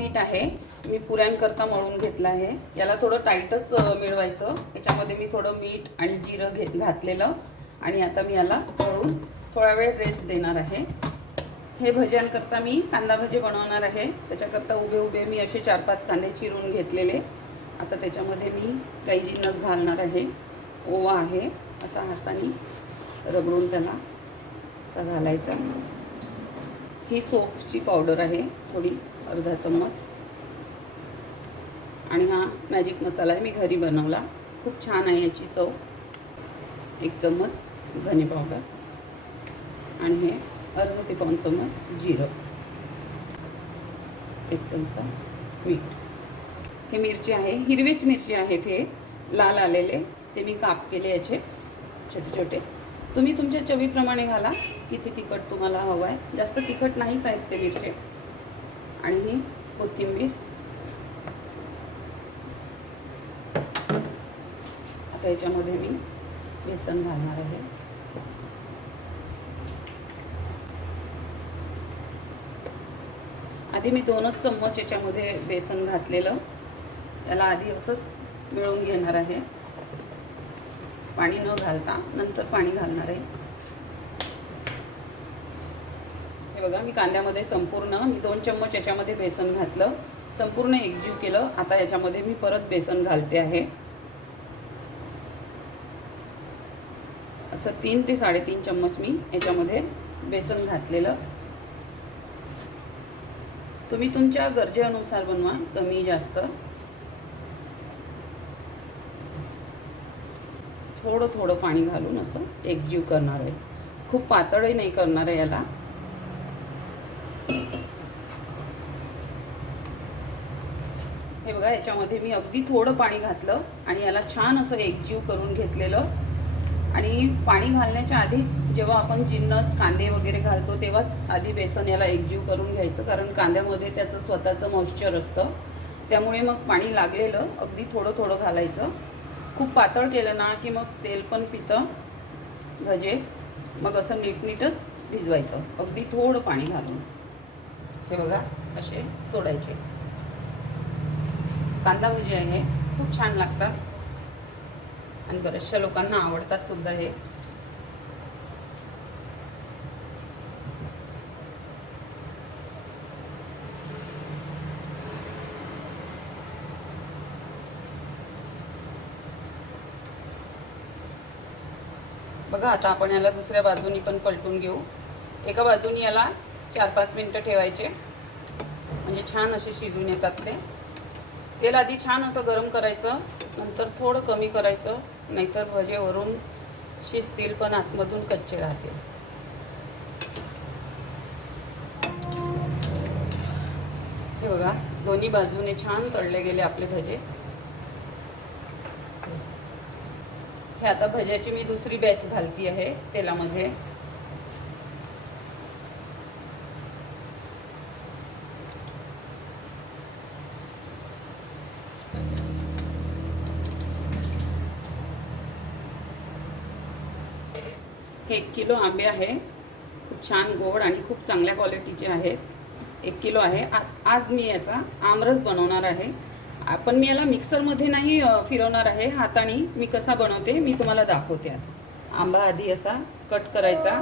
पीठ आहे, मी पुऱ्यांकरता मळून घेतलं आहे. याला थोडं टाईटच मिळवायचं. याच्यामध्ये मी थोडं मीठ आणि जिरं घातलेलं आणि आता मी याला मळून थोडा वेळ रेस्ट देणार आहे. हे भज्यांकरता मी कांदा भजी बनवणार आहे. त्याच्याकरता उभे उभे मी असे 4-5 कांदे चिरून घेतलेले. आता त्याच्यामध्ये मी काही जिन्नस घालणार आहे. ओवा आहे, असा हाताने रगडून त्याला असा घालायचा. ही सोफची पावडर आहे थोडी, अर्धा चम्मच. आणि हा मॅजिक मसाला आहे, मी घरी बनवला, खूप छान आहे याची चव. 1 चम्मच धने पावडर आणि हे अर्धा ते पाऊण चम्मच जिरं, 1 चमचा मीठ. हे मिरची आहे, हिरवीच मिरची आहेत, हे लाल आलेले, ते मी काप केले याचे छोटे छोटे. तुम्ही तुमच्या चवीप्रमाणे घाला, किती तिखट तुम्हाला हवं आहे. जास्त तिखट नाहीच आहेत ते मिरचे. आणि ही कोथिंबीर. आता याच्यामध्ये मी बेसन घालणार आहे. आधी मी 2च चम्मच याच्यामध्ये बेसन घातलेलं. याला आधी असंच मिळवून घेणार आहे, पाणी न घालता. नंतर पाणी घालणार आहे. हे बघा, मी कांद्यामध्ये संपूर्ण 2 चम्मच याच्यामध्ये बेसन घातलं, संपूर्ण एकजीव केलं. आता याच्यामध्ये मी परत बेसन घालते आहे. असं 3 ते 3.5 चम्मच मी याच्यामध्ये बेसन घातलेलं. तुम्ही तुमच्या गरजेनुसार बनवा, कमी जास्त. थोडं थोडं पाणी घालून असं एकजीव करणार आहे. खूप पातळही नाही करणार आहे याला. हे बघा, याच्यामध्ये मी अगदी थोडं पाणी घातलं आणि याला छान असं एकजीव करून घेतलेलं. आणि पाणी घालण्याच्या आधीच जेव्हा आपण जिन्नस कांदे वगैरे घालतो तेव्हाच आधी बेसन याला एकजीव करून घ्यायचं, कारण कांद्यामध्ये त्याचं स्वतःचं मॉइश्चर असतं. त्यामुळे मग पाणी लागलेलं अगदी थोडं थोडं घालायचं. खूप पातळ केलं ना की मग तेल पण पितं भजे. मग असं नीटनीटच भिजवायचं, अगदी थोडं पाणी घालून. हे बघा, असे सोडायचे. कांदा भजी आहे, खूप छान लागतात आणि बऱ्याचशा लोकांना आवडतात सुद्धा हे. बघा, आता आपण याला दुसऱ्या बाजूनी पण पलटून घेऊ. एका बाजूनी याला 4-5 मिनटं ठेवायचे, म्हणजे छान असे शिजून येतात ते. तेल आधी छान असं गरम करायचं, नंतर थोडं कमी करायचं, नाहीतर भजे वरून शिजतील पण आतमधून कच्चे राहतील. हे बघा, दोन्ही बाजूने छान तळले गेले आपले भजे. हे आता भज्याची मी दुसरी बॅच घालती आहे तेलामध्ये. हे 1 किलो आंबे आहे, खूप छान गोड आणि खूप चांगल्या क्वालिटीचे आहेत. 1 किलो आहे. आज मी याचा आमरस बनवणार आहे. पण मी याला मिक्सरमध्ये नाही फिरवणार आहे, हाताने मी कसा बनवते मी तुम्हाला दाखवते. आता आंबा आधी असा कट करायचा.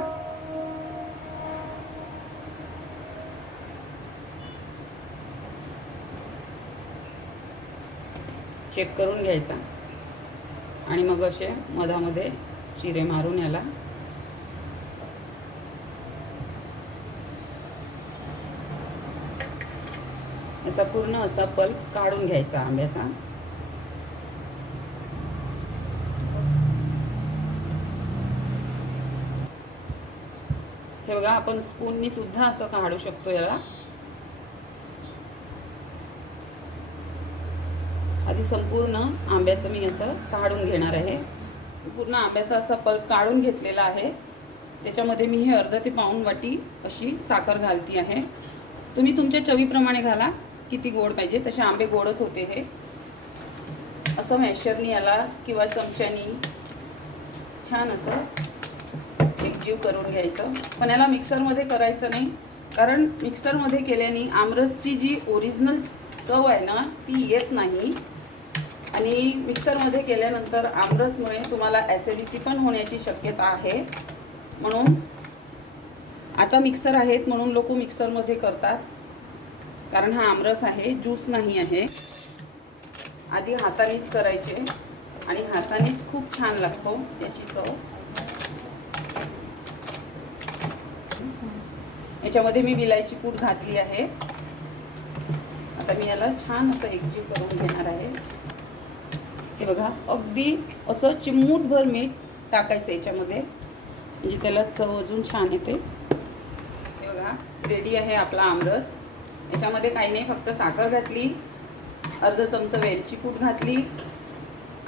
चेक करून घ्यायचा आणि मग असे मधामध्ये चिरे मारून याला याचा पूर्ण असा पल्प काढून घ्यायचा आंब्याचा. हे बघा, आपण स्पूननी सुद्धा असं काढू शकतो याला. आधी संपूर्ण आंब्याचं मी असं काढून घेणार आहे. पूर्ण आंब्याचा असा पल्प काढून घेतलेला आहे. त्याच्यामध्ये मी हे अर्धा ते पाऊण वाटी अशी साखर घालती आहे. तुम्ही तुमच्या चवीप्रमाणे घाला, किती गोड पाहिजे तसे. आंबे गोडच होते हे. असं मॅशरनी याला किंवा चमच्यानी छान असं एकजीव करून घ्यायचं. पण याला मिक्सरमध्ये करायचं नाही, कारण मिक्सरमध्ये केल्याने आमरसची जी ओरिजिनल चव आहे ना ती येत नाही आणि मिक्सरमध्ये केल्यानंतर आमरसमुळे तुम्हाला ॲसिडिटी पण होण्याची शक्यता आहे. म्हणून आता मिक्सर आहेत म्हणून लोक मिक्सरमध्ये करतात, कारण हा आमरस आहे, ज्यूस नाही आहे. आधी हातानेच करायचे आणि हातानेच खूप छान लागतो याची चव. याच्यामध्ये मी विलायची पूड घातली आहे. आता मी याला छान असं एकजीव करून घेणार आहे. हे बघा, अगदी असं चिमूटभर मीठ टाकायचं याच्यामध्ये, म्हणजे त्याला चव अजून छान येते. हे बघा, रेडी आहे आपला आमरस. याच्यामध्ये काही नाही, फक्त साखर घातली, अर्धा चमचा वेलची पूड घातली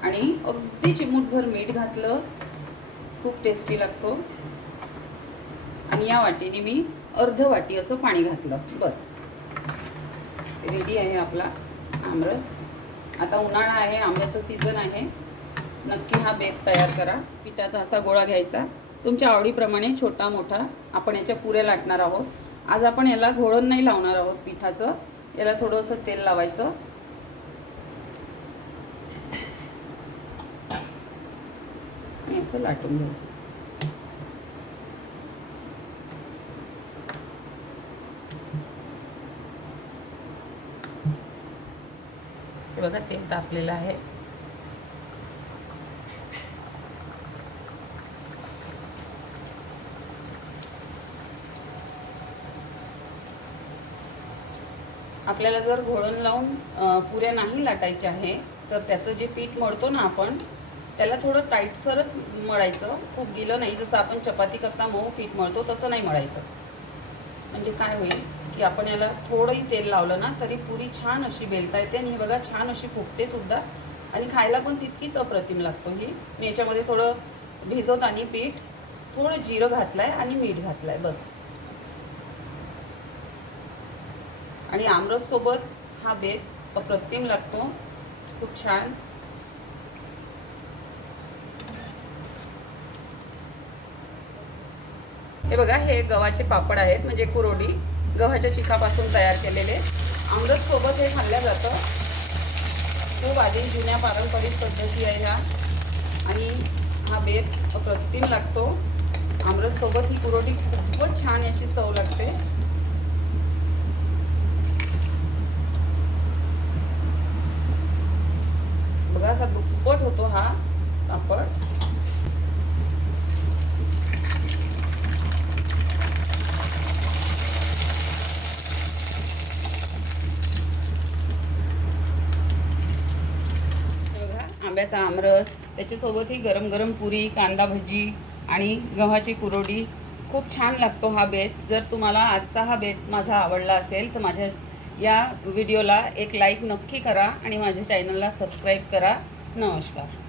आणि अगदी चिमूटभर मीठ घातलं. खूप टेस्टी लागतो. आणि या वाटीने मी अर्ध वाटी असं पाणी घातलं, बस. रेडी आहे आपला आमरस. आता उन्हाळा आहे, आंब्याचं सीझन आहे. नक्की हा बेत तयार करा. पिठाचा असा गोळा घ्यायचा, तुमच्या आवडीप्रमाणे, छोटा मोठा. आपण याच्या पुऱ्या लाटणार आहोत. आज आपण याला घोळण नाही लावणार आहोत पिठाचं, याला थोडंसं तेल लावायचं आणि असं लाटून घ्यायचं. हे बघा, तेल तापलेलं आहे. आपल्याला जर घोळण लावून पुऱ्या नाही लाटायच्या आहे तर त्याचं जे पीठ मळतो ना आपण, त्याला थोडं टाईटसरच मळायचं. खूप गिलं नाही, जसं आपण चपाती करता मऊ पीठ मळतो तसं नाही मळायचं. म्हणजे काय होईल की आपण याला थोडंही तेल लावलं ना तरी पुरी छान अशी बेलता येते आणि हे बघा छान अशी फुगते सुद्धा आणि खायला पण तितकीच अप्रतिम लागतो ही. मी याच्यामध्ये थोडं भिजवताना पीठ, थोडं जिरं घातलं आहे आणि मीठ घातलं आहे, बस. आणि आमरससोबत हा बेत अप्रतिम लागतो, खूप छान. हे बघा, हे गव्हाचे पापड आहेत, म्हणजे कुरोडी, गव्हाच्या चिकापासून तयार केलेले. आमरससोबत हे खाल्लं जातं. खूप आधी जुन्या पारंपरिक पद्धती आहे ह्या आणि हा बेत अप्रतिम लागतो. आमरससोबत ही कुरोडी खूपच छान याची चव लागते. बघा, असा दुप्पट होतो हा पापड. आंब्याचा आमरस, त्याच्यासोबत ही गरम गरम पुरी, कांदा भजी आणि गव्हाची कुरोडी, खूप छान लागतो हा बेत. जर तुम्हाला आजचा हा बेत माझा आवडला असेल तर माझ्या या व्हिडिओला एक लाईक नक्की करा आणि माझ्या चॅनलला सबस्क्राईब करा. नमस्कार.